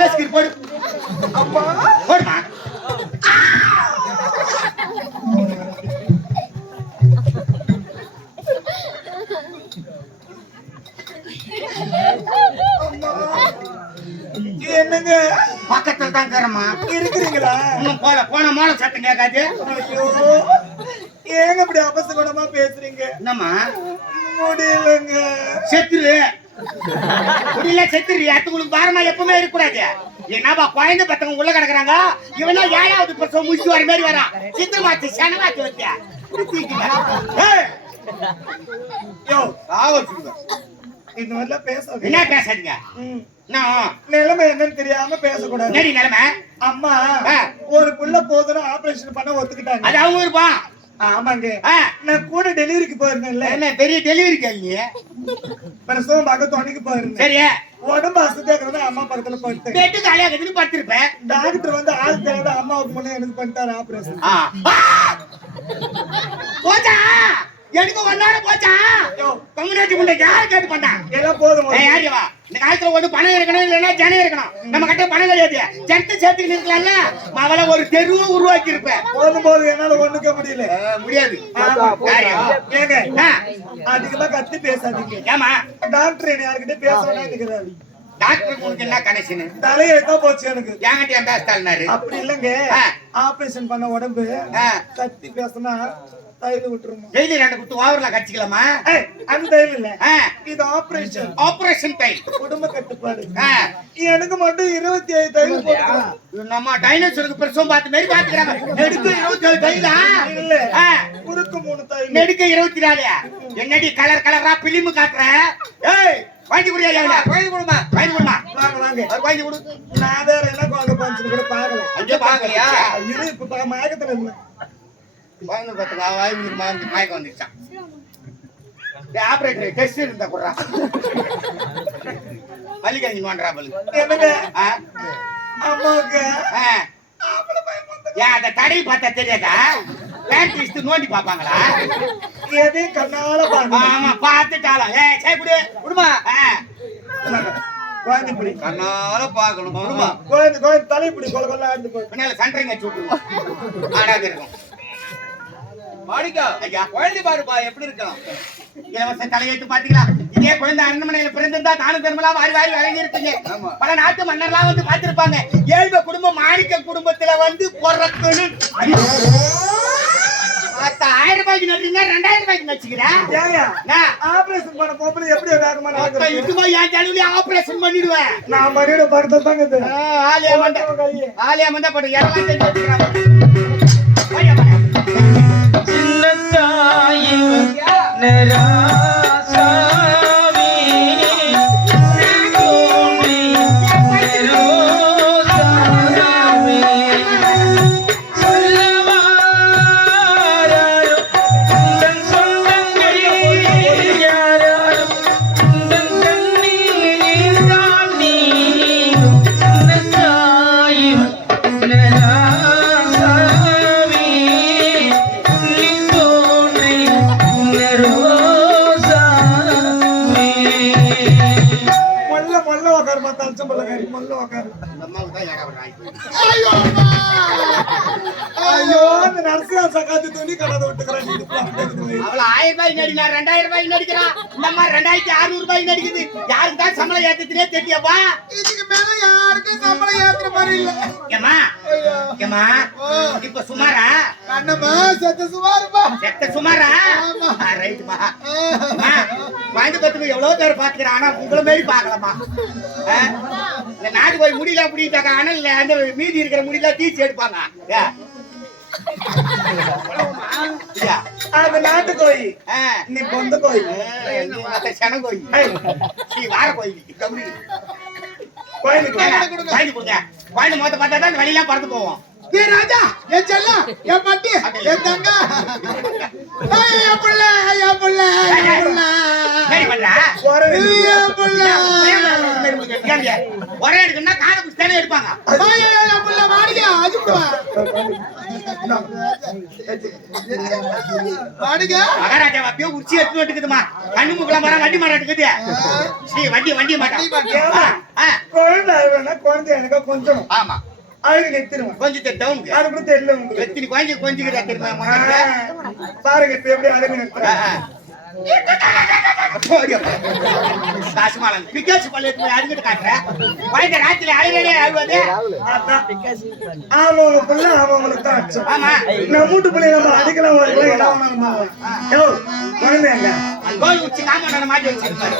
அம்மா போடுமா அம்மா என்னங்க? பக்கத்துல தான் இருக்கிறமா இருக்கிறீங்களா? இன்னும் போல போன மோள சத்தம் கேட்காது. ஐயோ. ஏங்க இப்படி அபசகுணமா பேசுறீங்க? என்னம்மா? முடியலங்க. செத்துரு. முடியல செத்துரு அடுத்தவங்களுக்கு பாரமா எப்பவுமே இருக்கக்கூடாது. என்னப்பா குழந்தை பத்தவங்க உள்ள கிடக்குறாங்க? இவனா ஏழாவது பிரசவம் முடிச்சு வர மாதிரி வரான் சித்திரமாச்சு சனமாச்சு வத்தியா யோ சாவச்சுடுவேன் இந்த மாதிரிலாம் பேசாதீங்க. என்ன பேசாதீங்க. நான் நிலைமை என்னன்னு தெரியாம பேசக்கூடாது. நிலைமை? அம்மா. ஒரு புள்ள போதுன்னு ஆபரேஷன் பண்ண ஒத்துக்கிட்டாங்க. அது அவங்க இருப்பான் ஆமாங்க. நான் கூட டெலிவரிக்கு போயிருந்தேன்ல. என்ன பெரிய டெலிவரி கேள்வி பிரசவம் பார்க்க துணைக்கு போயிருந்தேன். சரி உடம்பு அசதியாக்குறது அம்மா பக்கத்துல போயிட்டேன் பெட்டு காலியாக இருக்குன்னு படுத்திருப்பேன். டாக்டர் வந்து ஆள் தெரியாத அம்மாவுக்கு முன்னே எனக்கு பண்ணிட்டாரு ஆபரேஷன்! போச்சா? எனக்கு ஒன்னாட போச்சா? கம்யூனிட்டி முண்டை யார் கேட்டு பண்ணான் எல்லாம் போதும் ஏய், யாரு வா? இந்த காலத்துல ஒண்ணு பணம் இருக்கணும் இல்லைன்னா ஜனம் இருக்கணும். நம்ம கிட்ட பணம் கிடையாது. ஜனத்தை சேர்த்துக்கிட்டு இருக்கலாம்ல? அவள ஒரு தெருவை உருவாக்கி இருப்பேன் போதும் போதும் என்னால ஒண்ணுக்க முடியல. முடியாது? ஏங்க? அதிகமா கத்தி பேசாதீங்க. ஏமா டாக்டர் என்ன யாருக்கிட்ட பேச வேணாம் டாக்டர் உனக்கு என்ன கனெக்ஷன் தலையெழுத்தா போச்சு எனக்கு? என்கிட்ட என் பேசிட்டாரு அப்படி இல்லைங்க. ஆபரேஷன் பண்ண உடம்பு கத்தி பேசினா தையல் விட்டுருமா. டெய்லி ரெண்டு குத்து ஓவர்ல கடிச்சிக்கலாமா? அது தையல் இல்ல. இது ஆபரேஷன் ஆபரேஷன் டைம் குடும்ப கட்டுப்பாடு. எனக்கு மட்டும் இருபத்தி ஐந்து தையல் போட்டுக்கலாம் நம்ம டைனோசருக்கு பெருசும் பார்த்து மாதிரி பாத்துக்கிறாங்க நெடுக்க இருபத்தி ஏழு தைலா இல்ல. ஆ, குறுக்கு மூணு தையல் நெடுக்க இருபத்தி நாலு. என்னடி கலர் கலரா பிலிமு காட்டுற? ஏய் வாங்கி குடியா எவ்வளோ வாங்கி கொடுமா? வாங்கி கொடுமா? வாங்க வாங்க. வாங்கி கொடு. நான் வேற என்ன கூட பாக்கல அங்கே பாக்கலையா இரு இப்ப பா- மயக்கத்துல இருந்தேன் வாங்கி பார்த்துக்கா வாங்கி வாங்கி மயக்கம் வந்துச்சான் ஆபரேட்டர் டெஸ்ட் இருந்தா குடுறா. மல்லிகாஞ்சி என்னங்க ஆ? அம்மாவுக்கு. ஏன் அந்த தடை பார்த்தா தெரியாதா? பேண்டிஸ்ட் நோண்டி பாப்பாங்களா எதையும் கண்ணால பாருங்க. ஆமா பார்த்துட்டாலும் ஏ சே குடு. குடுமா. குழந்தை பிடி. கண்ணால பார்க்கணும். குடுமா. குழந்தை குழந்தை தலைப்பிடி கொல போய் பின்னால சண்டரைங்க சுட்டுருவோம் ஆடாது இருக்கும். மாணிக்கா ஐயா. குழந்தை பாருப்பா எப்படி இருக்கான்? இலவச தலையெழுத்து பாத்தீங்களா? இதே குழந்தை அரண்மனையில பிறந்திருந்தா தானும் பெருமலா வாரி வாரி வழங்கி இருப்பீங்க. பல நாட்டு மன்னர்லாம் வந்து பார்த்திருப்பாங்க. ஏழ்மை குடும்பம் மாணிக்க குடும்பத்துல வந்து பிறக்கணும் ஆயிரம் ரூபாய்க்கு நட்டுங்க ரெண்டாயிரம் ரூபாய்க்கு நச்சுக்கிறா ஏங்க நான் ஆபரேஷன் பண்ண போகும்போது எப்படி வேகமா இட்டு போய் என் தலையில ஆபரேஷன் பண்ணிடுவேன். நான் மறுபடியோட பக்கத்துல தாங்க இது ஆ, ஆலியா மண்டா. ஆலியா மண்டா எல்லாம் மொல்ல மொல்ல உக்காரு இந்த. ஐயோ நரசியா சக்காத்து துணி விட்டுக்கிறேன். அவள ஆயிரம் ரூபாய் நடினா ரெண்டாயிரம் ரூபாய் நடிக்கிறான் இந்த ரெண்டாயிரத்தி அறுநூறு ரூபாய் நடிக்குது. யாருக்கு தான் சம்பளம் ஏத்தத்திலே தெரியப்பா இதுக்கு மேல யாருக்கும் சம்பளம் ஏத்துற மாதிரி இல்ல. ஏமா ஏமா இப்ப சுமாரா? கண்ணம்மா செத்த சுமாருப்பா. செத்த சுமாரா? ஆ, ரைட்டுமா அம்மா, குழந்தை பத்துக்கு எவ்வளவு பேர் பாத்துக்கிறேன் ஆனா உங்களை மாரி பாக்கலாமா இந்த நாட்டு போய் முடியல அப்படின்ட்டாங்க ஆனா இல்ல அந்த மீதி இருக்கிற முடியல தீச்சு எடுப்பாங்க நாட்டு. நீ பொந்த மத்த கோயில் நீ வார கோயில் கபடி கோயிலுக்கு வாங்கி கொடுங்க குழந்தை முகத்தை பார்த்தா தான் பறந்து போவோம் ஏ ராஜா என் செல்லம் என் பட்டி என் தங்க ஏய், என் புள்ள என் புள்ள என் புள்ள சரி பண்றா என் புள்ள ஒரே எடுக்கணும்னா காதை பிடிச்சி தானே எடுப்பாங்க. அஜிப்புவா மாடியா மகாராஜா அப்பயே உச்சி எடுத்து கண்ணு மரம் வண்டி மரம் எடுக்குது. சரி வண்டி வண்டி குழந்தை குழந்தை எனக்கு கொஞ்சம் ஆமா. அழகு நிறுத்திடுவேன் கொஞ்சம் டவுனுக்கு அது கூட தெரியல உங்களுக்கு எத்தனை குழந்தை கொஞ்சிக்கிட்டா தெரியுமா? ஆ, முதல்ல? பாருங்க இப்ப எப்படி அழகு ஆ, நிறுத்துறேன் ஆ. பள்ளியத்து போய் அழுகிட்டு காட்டுற குழந்தை ராத்திரி அழுகவே அழுவது அதான். அவங்கவங்க அவங்களுக்கு தான் ஆமா பிள்ளை நம்ம அடிக்கலாம் யோ, எங்க? கோயில் உச்சி மாட்டி வச்சிருப்பாரு